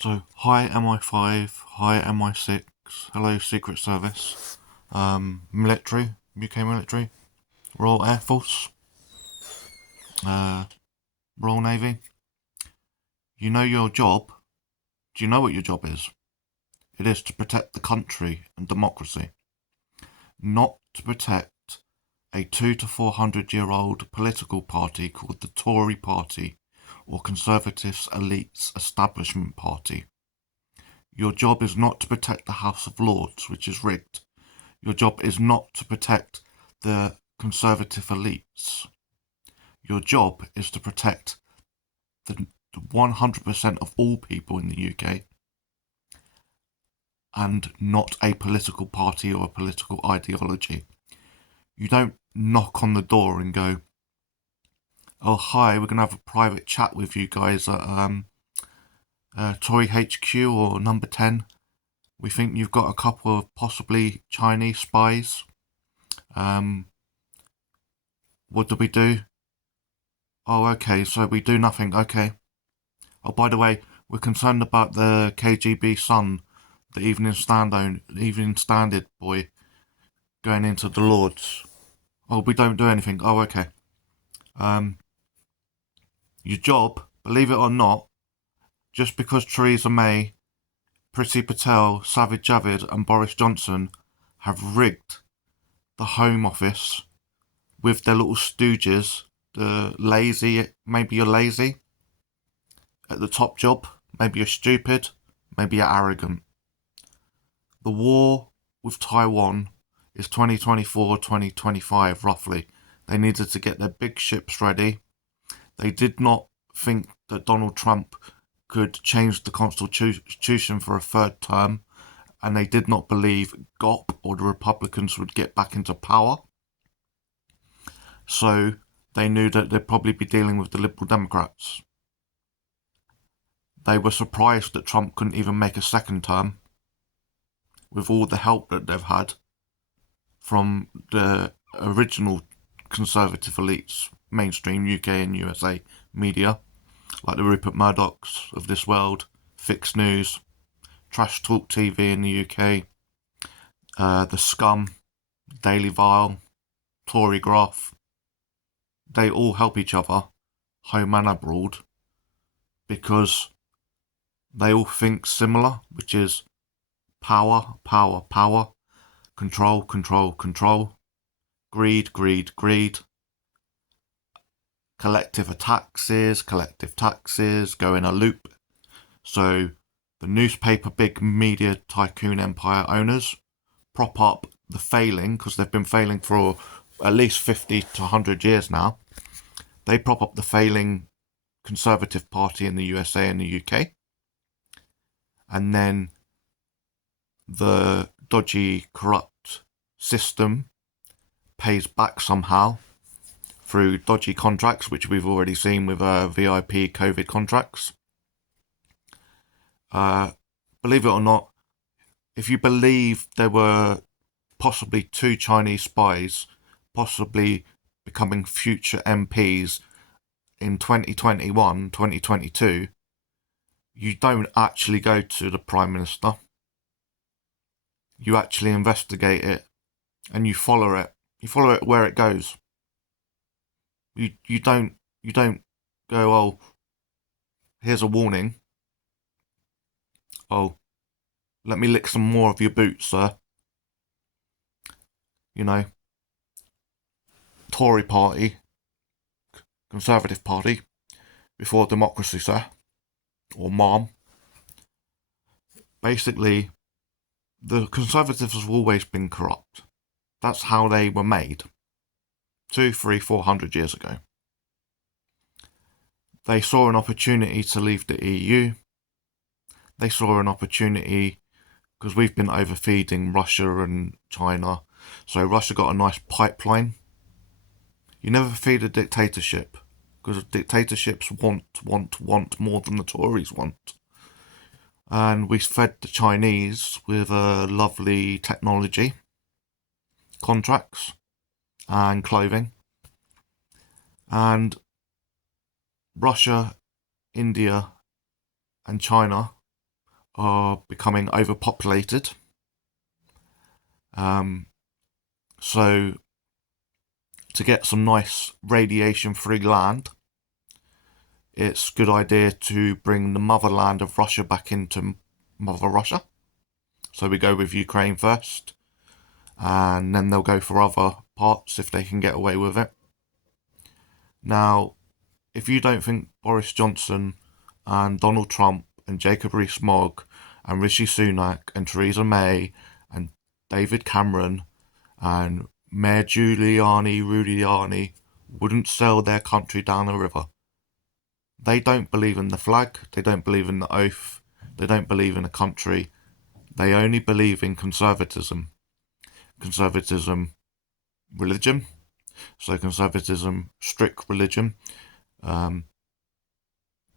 So, hi MI5, hi MI6, hello Secret Service, military, UK military, Royal Air Force, uh, Royal Navy. You know your job. Do you know what your job is? It is to protect the country and democracy, not to protect a 200 to 400-year-old political party called the Tory Party or Conservatives Elites Establishment Party. Your job is not to protect the House of Lords, which is rigged. Your job is not to protect the conservative elites. Your job is to protect the 100% of all people in the UK and not a political party or a political ideology. You don't knock on the door and go, oh, hi, we're going to have a private chat with you guys at Tory HQ or number 10. We think you've got a couple of possibly Chinese spies. What do we do? Oh, okay, so we do nothing, okay. Oh, by the way, we're concerned about the KGB son, the Evening Standard boy, going into the Lords. Oh, we don't do anything. Oh, okay. Your job, believe it or not, just because Theresa May, Priti Patel, Sajid Javid and Boris Johnson have rigged the Home Office with their little stooges, the lazy, maybe you're lazy at the top job, maybe you're stupid, maybe you're arrogant. The war with Taiwan is 2024, 2025, roughly. They needed to get their big ships ready. They did not think that Donald Trump could change the Constitution for a third term, and they did not believe GOP or the Republicans would get back into power. So they knew that they'd probably be dealing with the Liberal Democrats. They were surprised that Trump couldn't even make a second term, with all the help that they've had from the original conservative elites, mainstream UK and USA media, like the Rupert Murdochs of this world, Fix News, Trash Talk TV in the UK, The Scum, Daily Vile, Tory Graph. They all help each other, home and abroad, because they all think similar, which is power, power, power, control, control, control, greed, greed, greed, collective taxes, go in a loop. So the newspaper big media tycoon empire owners prop up the failing, because they've been failing for at least 50 to 100 years now. They prop up the failing Conservative Party in the USA and the UK. And then the dodgy, corrupt system pays back somehow through dodgy contracts, which we've already seen with VIP COVID contracts. Believe it or not, if you believe there were possibly 2 Chinese spies possibly becoming future MPs in 2021, 2022, you don't actually go to the Prime Minister. You actually investigate it and you follow it. You follow it where it goes. You don't go, oh, here's a warning. Oh, let me lick some more of your boots, sir. You know, Tory Party, Conservative Party, before democracy, sir, or mom. Basically, the Conservatives have always been corrupt. That's how they were made 200, 300, 400 years ago. They saw an opportunity to leave the EU. They saw an opportunity because we've been overfeeding Russia and China. So Russia got a nice pipeline. You never feed a dictatorship, because dictatorships want more than the Tories want. And we fed the Chinese with a lovely technology, contracts and clothing. And Russia, India and China are becoming overpopulated. So to get some nice radiation-free land, it's a good idea to bring the motherland of Russia back into Mother Russia. So we go with Ukraine first, and then they'll go for other parts if they can get away with it. Now, if you don't think Boris Johnson and Donald Trump and Jacob Rees-Mogg and Rishi Sunak and Theresa May and David Cameron and Mayor Rudiani wouldn't sell their country down the river. They don't believe in the flag, they don't believe in the oath, they don't believe in a country, they only believe in conservatism. Conservatism religion, so conservatism strict religion,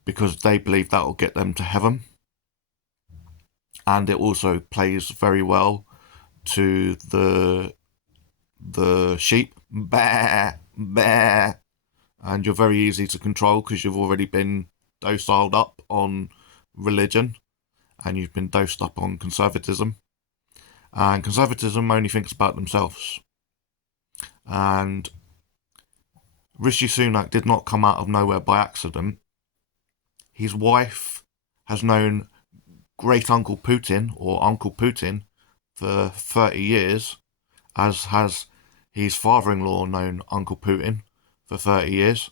because they believe that will get them to heaven. And it also plays very well to the sheep, bah, bah, and you're very easy to control because you've already been dociled up on religion and you've been dosed up on conservatism. And conservatism only thinks about themselves. And Rishi Sunak did not come out of nowhere by accident. His wife has known Great Uncle Putin or Uncle Putin for 30 years, as has his father-in-law known Uncle Putin for 30 years.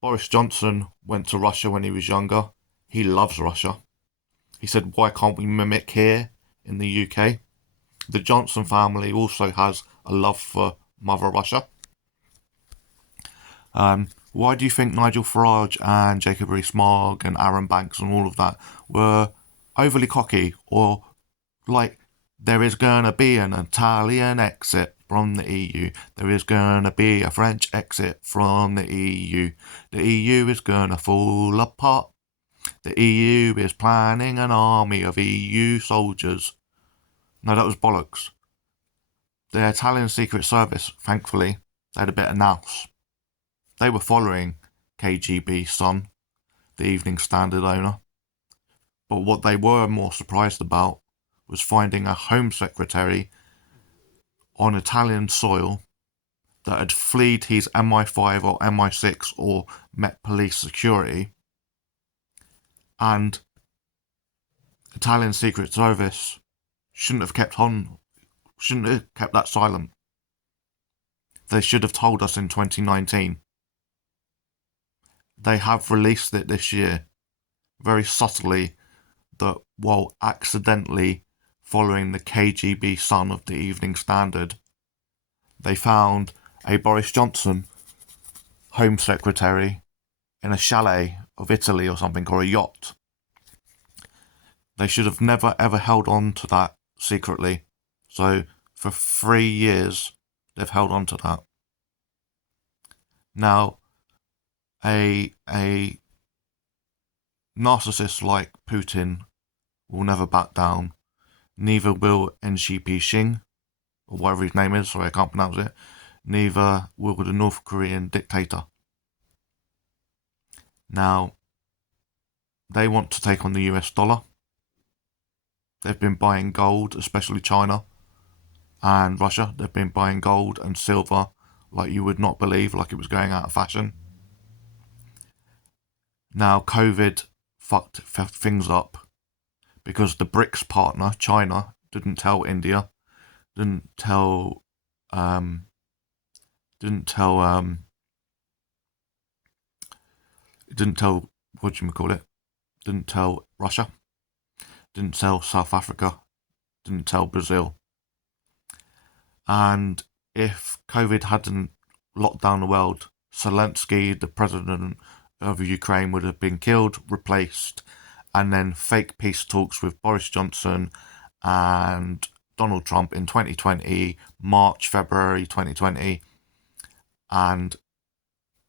Boris Johnson went to Russia when he was younger. He loves Russia. He said, why can't we mimic here in the UK? The Johnson family also has a love for Mother Russia. Why do you think Nigel Farage and Jacob Rees-Mogg and Aaron Banks and all of that were overly cocky, or like, there is gonna be an Italian exit from the EU, there is gonna be a French exit from the EU, the EU is gonna fall apart, the EU is planning an army of EU soldiers? No, that was bollocks. The Italian Secret Service, thankfully, they had a bit of nous. They were following KGB's son, the Evening Standard owner. But what they were more surprised about was finding a Home Secretary on Italian soil that had fled his MI5 or MI6 or Met Police security, and Italian Secret Service shouldn't have kept that silent. They should have told us in 2019. They have released it this year, very subtly, that while accidentally following the KGB son of the Evening Standard, they found a Boris Johnson Home Secretary in a chalet of Italy or something, or a yacht. They should have never ever held on to that secretly. So for 3 years, they've held on to that. Now, a narcissist like Putin will never back down. Neither will NCP Xing, or whatever his name is, sorry I can't pronounce it. Neither will the North Korean dictator. Now, they want to take on the US dollar. They've been buying gold, especially China and Russia. They've been buying gold and silver like you would not believe, like it was going out of fashion. Now, COVID fucked things up because the BRICS partner, China, didn't tell India, didn't tell Russia, didn't tell South Africa, didn't tell Brazil. And if COVID hadn't locked down the world, Zelensky, the president of Ukraine, would have been killed, replaced, and then fake peace talks with Boris Johnson and Donald Trump in 2020, March, February 2020, and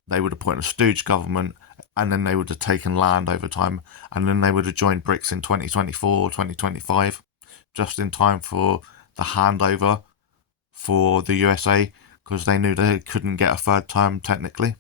they would have put in a stooge government, and then they would have taken land over time, and then they would have joined BRICS in 2024, 2025, just in time for the handover for the USA, because they knew they couldn't get a third term technically.